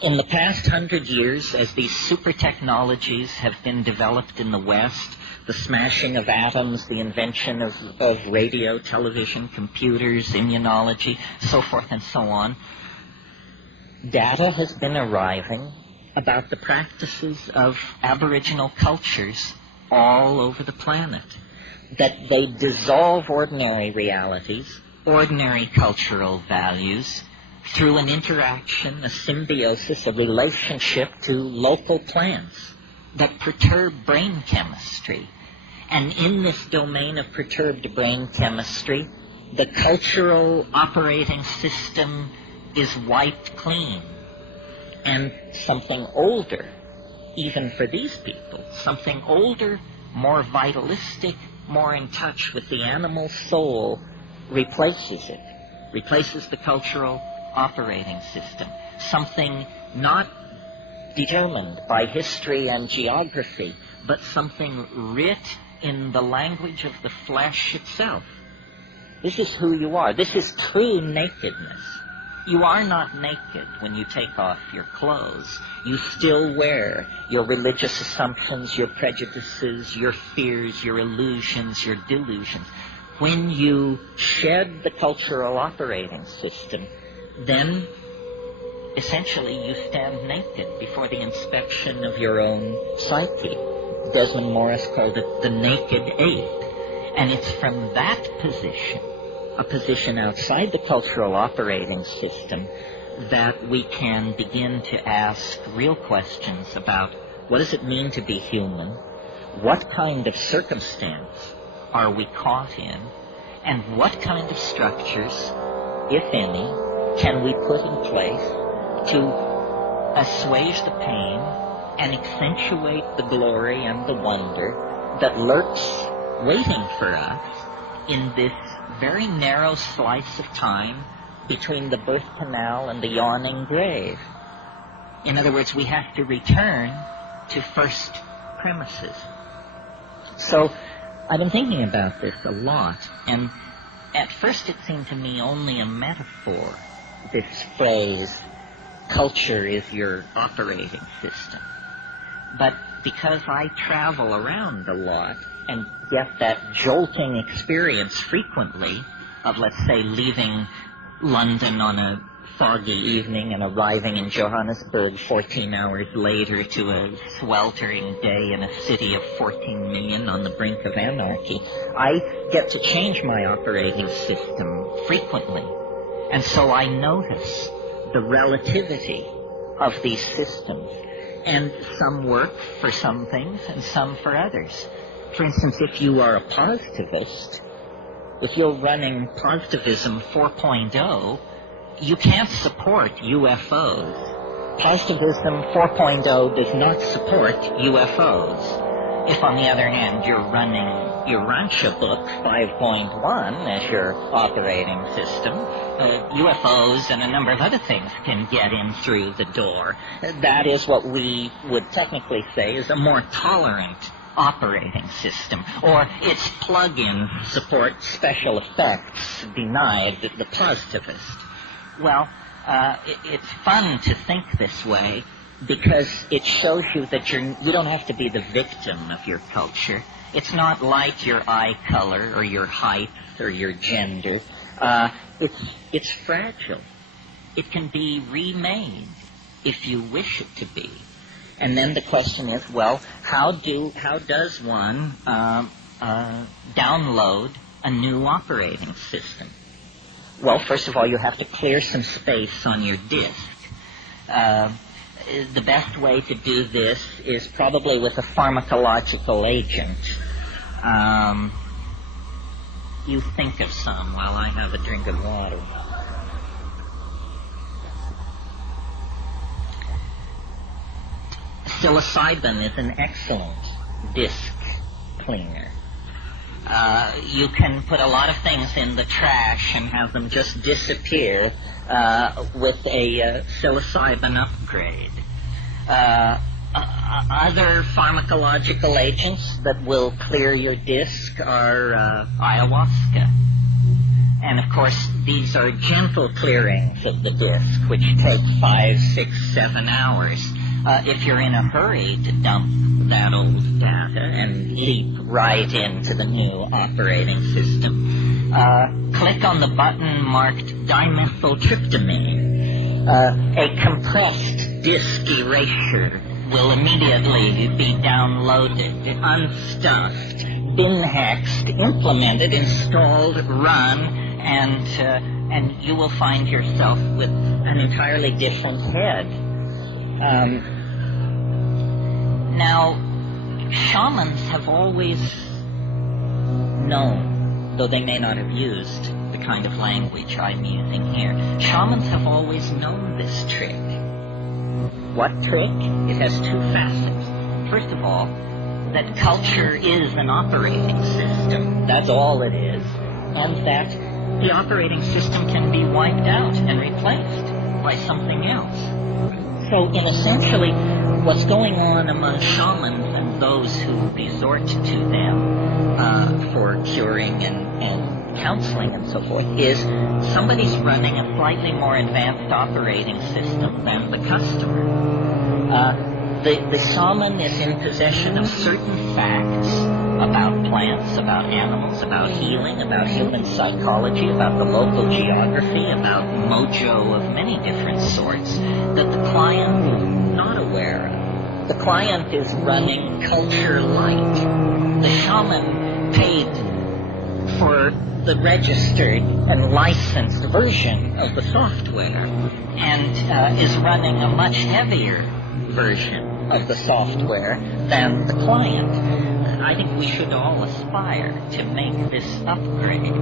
In the past 100 years, as these super technologies have been developed in the West, the smashing of atoms, the invention of radio, television, computers, immunology, so forth and so on, data has been arriving about the practices of Aboriginal cultures all over the planet, that they dissolve ordinary realities, ordinary cultural values, through an interaction, a symbiosis, a relationship to local plants that perturb brain chemistry. And in this domain of perturbed brain chemistry, the cultural operating system is wiped clean. And something older, even for these people, something older, more vitalistic, more in touch with the animal soul, replaces it, replaces the cultural operating system, something not determined by history and geography, but something writ in the language of the flesh itself. This is who you are. This is true nakedness. You are not naked when you take off your clothes. You still wear your religious assumptions, your prejudices, your fears, your illusions, your delusions. When you shed the cultural operating system, then essentially you stand naked before the inspection of your own psyche. Desmond Morris called it the naked ape. And it's from that position, a position outside the cultural operating system, that we can begin to ask real questions about what does it mean to be human, what kind of circumstance are we caught in, and what kind of structures, if any, can we put in place to assuage the pain and accentuate the glory and the wonder that lurks waiting for us in this very narrow slice of time between the birth canal and the yawning grave. In other words, we have to return to first premises. So I've been thinking about this a lot, and at first it seemed to me only a metaphor, this phrase, culture is your operating system. But because I travel around a lot and get that jolting experience frequently of, let's say, leaving London on a foggy evening and arriving in Johannesburg 14 hours later to a sweltering day in a city of 14 million on the brink of anarchy, I get to change my operating system frequently. And so I notice the relativity of these systems. And some work for some things and some for others. For instance, if you are a positivist, if you're running positivism 4.0, you can't support UFOs. Positivism 4.0 does not support UFOs. If, on the other hand, you're running your Rancha book 5.1 as your operating system, UFOs and a number of other things can get in through the door. That is what we would technically say is a more tolerant operating system, or its plug-in support special effects denied the positivist. Well, it's fun to think this way because it shows you that you don't have to be the victim of your culture. It's not like your eye color or your height or your gender. It's fragile. It can be remade if you wish it to be. And then the question is, well, how does one download a new operating system? Well, first of all, you have to clear some space on your disk. The best way to do this is probably with a pharmacological agent. You think of some while I have a drink of water. Psilocybin is an excellent disk cleaner. You can put a lot of things in the trash and have them just disappear with a psilocybin upgrade. Other pharmacological agents that will clear your disk are ayahuasca. And of course, these are gentle clearings of the disk, which take 5, 6, 7 hours. If you're in a hurry to dump that old data and leap right into the new operating system, click on the button marked dimethyltryptamine. A compressed disk erasure will immediately be downloaded, unstuffed, bin-hexed, implemented, installed, run, and you will find yourself with an entirely different head. Now, shamans have always known, though they may not have used the kind of language I'm using here, shamans have always known this trick. What trick? It has two facets. First of all, that culture is an operating system. That's all it is. And that the operating system can be wiped out and replaced by something else. So, in essentially, what's going on among shamans and those who resort to them for curing and counseling and so forth is somebody's running a slightly more advanced operating system than the customer. The shaman is in possession of certain facts about plants, about animals, about healing, about human psychology, about the local geography, about mojo of many different sorts that the client is not aware of. The client is running culture light. The shaman paid for the registered and licensed version of the software and is running a much heavier version of the software than the client. I think we should all aspire to make this upgrade.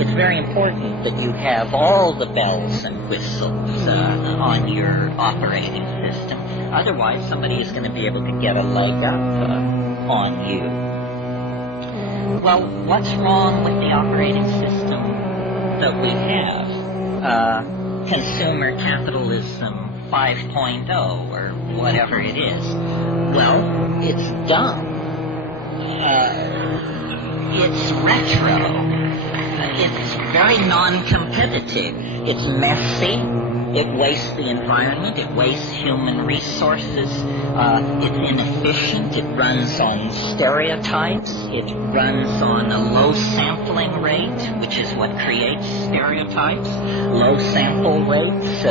It's very important that you have all the bells and whistles on your operating system. Otherwise, somebody is going to be able to get a leg up on you. Well, what's wrong with the operating system that we have? Consumer capitalism 5.0 or whatever it is. Well, it's dumb. It's retro. It's very non-competitive. It's messy. It wastes the environment. It wastes human resources. It's inefficient. It runs on stereotypes. It runs on a low sampling rate, which is what creates stereotypes. Low sample rates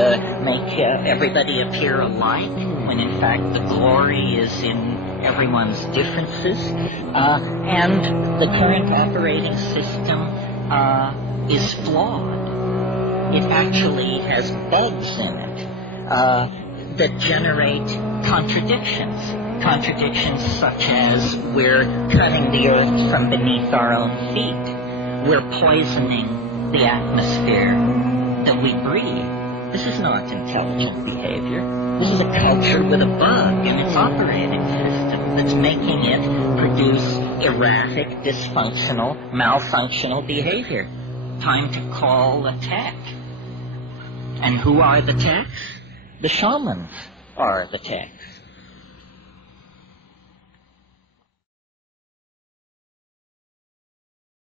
make everybody appear alike, when in fact the glory is in everyone's differences. And the current operating system is flawed. It actually has bugs in it that generate contradictions. Contradictions such as we're cutting the earth from beneath our own feet. We're poisoning the atmosphere that we breathe. This is not intelligent behavior. This is a culture with a bug in its operating system that's making it produce erratic, dysfunctional, malfunctional behavior. Time to call a tech. And who are the techs? The shamans are the techs.